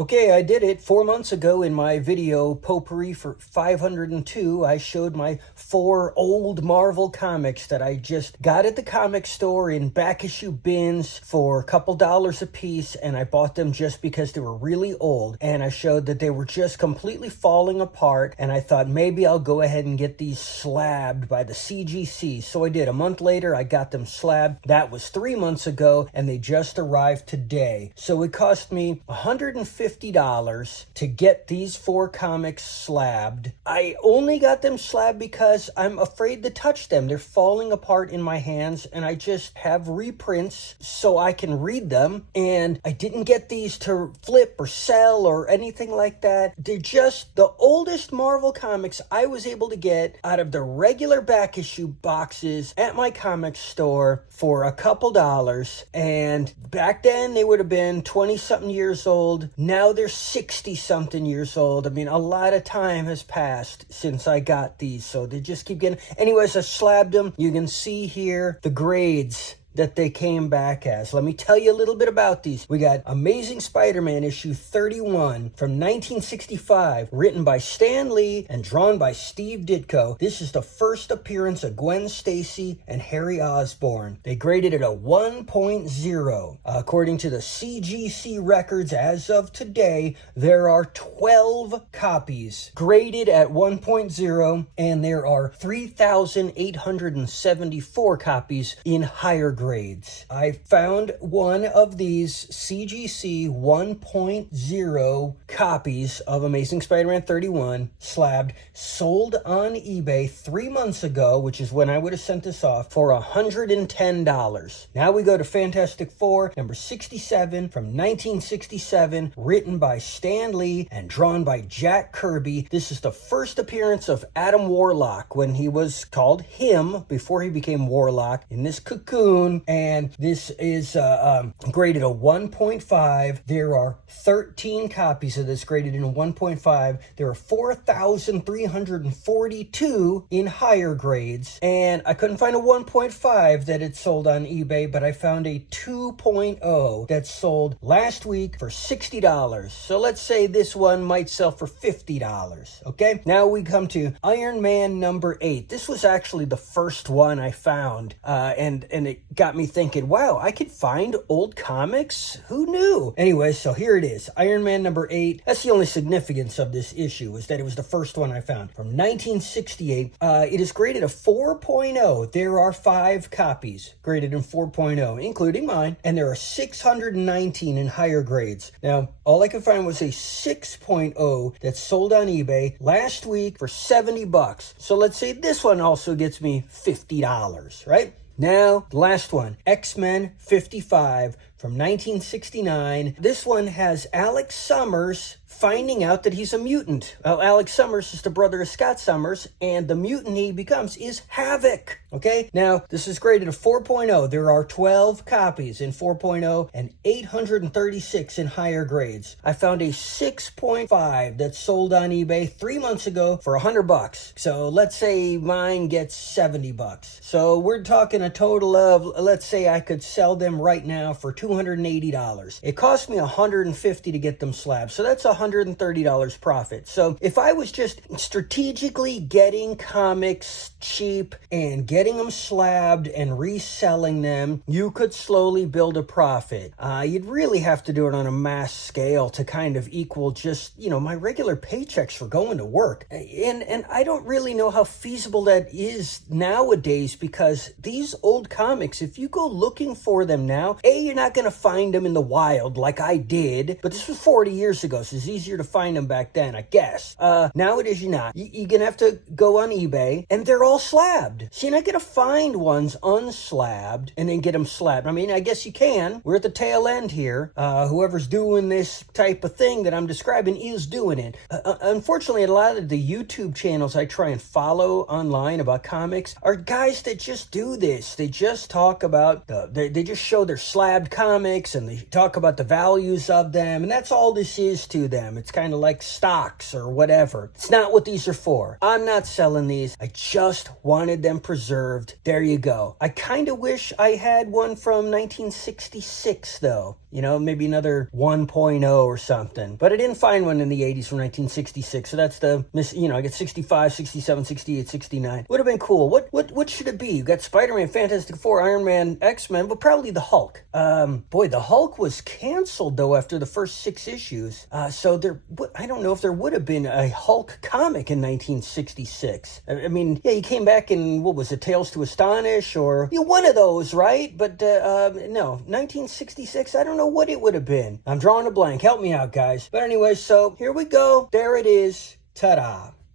Okay, I did it 4 months ago in my video Potpourri for 502. I showed my 4 old Marvel comics that I just got at the comic store in back issue bins for a couple dollars a piece, and I bought them just because they were really old, and I showed that they were just completely falling apart, and I thought maybe I'll go ahead and get these slabbed by the CGC. So I did. A month later, I got them slabbed. That was 3 months ago, and they just arrived today. So it cost me $150 to get these 4 comics slabbed. I only got them slabbed because I'm afraid to touch them. They're falling apart in my hands, and I just have reprints so I can read them. And I didn't get these to flip or sell or anything like that. They're just the oldest Marvel comics I was able to get out of the regular back issue boxes at my comic store for a couple dollars. And back then they would have been 20-something years old. Now they're 60-something years old. I mean, a lot of time has passed since I got these, so they just keep getting... Anyways, I slabbed them. You can see here the grades that they came back as. Let me tell you a little bit about these. We got Amazing Spider-Man issue 31 from 1965, written by Stan Lee and drawn by Steve Ditko. This is the first appearance of Gwen Stacy and Harry Osborn. They graded it a 1.0. According to the CGC records as of today, there are 12 copies graded at 1.0, and there are 3,874 copies in higher grades. I found one of these CGC 1.0 copies of Amazing Spider-Man 31 slabbed, sold on eBay 3 months ago, which is when I would have sent this off, for $110. Now we go to Fantastic Four, number 67 from 1967, written by Stan Lee and drawn by Jack Kirby. This is the first appearance of Adam Warlock when he was called him before he became Warlock in this cocoon. And this is graded a 1.5. There are 13 copies of this graded in a 1.5. There are 4,342 in higher grades. And I couldn't find a 1.5 that had sold on eBay, but I found a 2.0 that sold last week for $60. So let's say this one might sell for $50. Okay, now we come to Iron Man number 8. This was actually the first one I found, and it got me thinking, wow, I could find old comics? Who knew? Anyway, so here it is, Iron Man number 8. That's the only significance of this issue, is that it was the first one I found. From 1968, it is graded a 4.0. There are 5 copies graded in 4.0, including mine, and there are 619 in higher grades. Now, all I could find was a 6.0 that sold on eBay last week for $70. So let's say this one also gets me $50, right? Now, the last one, X-Men 55 from 1969. This one has Alex Summers finding out that he's a mutant. Well, Alex Summers is the brother of Scott Summers, and the mutant he becomes is Havoc. Okay, now this is graded a 4.0. There are 12 copies in 4.0 and 836 in higher grades. I found a 6.5 that sold on eBay 3 months ago for $100. So let's say mine gets $70. So we're talking a total of, let's say I could sell them right now for $280. It cost me $150 to get them slabbed, so that's $130 profit. So if I was just strategically getting comics cheap and getting them slabbed and reselling them, you could slowly build a profit. You'd really have to do it on a mass scale to kind of equal just, my regular paychecks for going to work. And I don't really know how feasible that is nowadays, because these old comics, if you go looking for them now, you're not going to find them in the wild like I did, but this was 40 years ago, so it's easier to find them back then, I guess. Nowadays, you're not. You're going to have to go on eBay, and they're all slabbed. So you're not going to find ones unslabbed and then get them slabbed. I mean, I guess you can. We're at the tail end here. Whoever's doing this type of thing that I'm describing is doing it. Unfortunately, a lot of the YouTube channels I try and follow online about comics are guys that just do this. They just talk about, they just show their slabbed comics, and they talk about the values of them, and that's all this is to them. It's kind of like stocks or whatever. It's not what these are for. I'm not selling these. I just wanted them preserved. There you go. I kind of wish I had one from 1966, though. You know, maybe another 1.0 or something. But I didn't find one in the 80s from 1966. So that's the, you know, I get 65, 67, 68, 69. Would have been cool. What should it be? You got Spider-Man, Fantastic Four, Iron Man, X-Men, but probably the Hulk. Boy, the Hulk was canceled, though, after the first 6 issues. So I don't know if there would have been a Hulk comic in 1966. I mean, yeah, he came back in, what was it, Tales to Astonish, or one of those, right? But no, 1966, I don't know what it would have been. I'm drawing a blank. Help me out, guys. But anyway, so here we go. There it is. Ta-da.